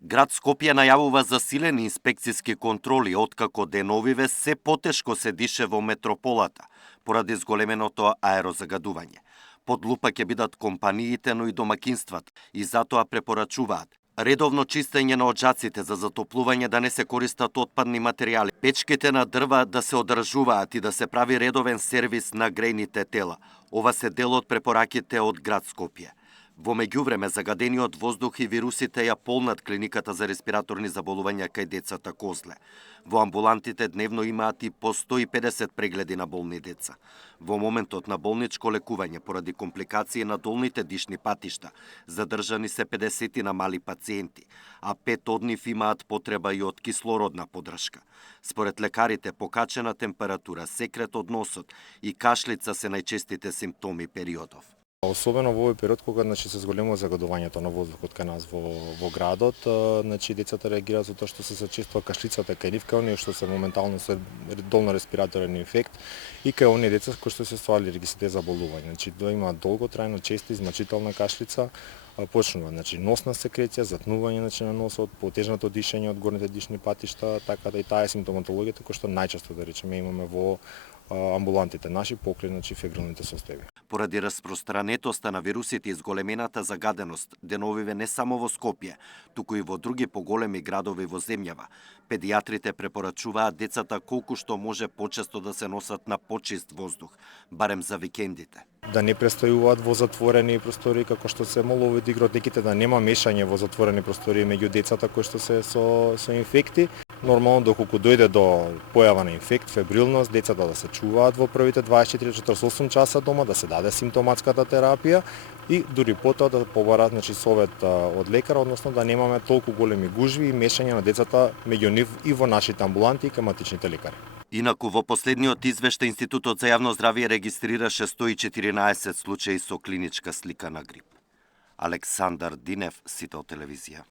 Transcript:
Град Скопје најавува засилени инспекциски контроли откако деновиве се потешко се дише во метрополата поради зголеменото аерозагадување. Под лупа ќе бидат компаниите, но и домакинствата, и затоа препорачуваат редовно чистење на оджаците за затоплување, да не се користат отпадни материјали, печките на дрва да се одржуваат и да се прави редовен сервис на грејните тела. Ова се дел од препораките од град Скопје. Во меѓувреме, загадениот воздух и вирусите ја полнат клиниката за респираторни заболувања кај децата Козле. Во амбулантите дневно имаат и по 150 прегледи на болни деца. Во моментот на болничко лекување поради компликации на долните дишни патишта, задржани се 50 на мали пациенти, а 5 од нив имаат потреба и од кислородна поддршка. Според лекарите, покачена температура, секрет од носот и кашлица се најчестите симптоми периодов. Особено во овој период кога се зголемува загадувањето на воздухот кај нас во градот, децата реагираат за тоа што се зачестува кашлицата кај нив, кај оние што се моментално со долно респираторен инфект и кај оние деца кои што се со алергичните заболувања. Да имаат долготрајно, честа измачителна кашлица, почнува носна секреција, затнување на носот, потежното дишење од горните дишни патишта, така да и таа е симптоматологијата која што најчесто да речеме имаме во амбулантите наши покрај фебрилните состојби. Поради распространетоста на вирусите и зголемената загаденост, деновиве не само во Скопје, туку и во други поголеми градови во земјава, педијатрите препорачуваат децата колку што може почесто да се носат на почист воздух, барем за викендите. Да не престојуваат во затворени простории како што се моловите игротеките, да нема мешање во затворени простории меѓу децата кои што се со инфекти. Нормално, доколку дојде до појава на инфект, фебрилност, децата да се чуваат во првите 24-48 часа дома, да се даде симптоматската терапија и дури потоа да побараат совет од лекар, односно да немаме толку големи гужви и мешање на децата меѓу нив и во нашите амбуланти и кај матичните лекари. Инаку, во последниот извештај Институтот за јавно здравје регистрираше 114 случаи со клиничка слика на грип. Александар Динев, Сител телевизија.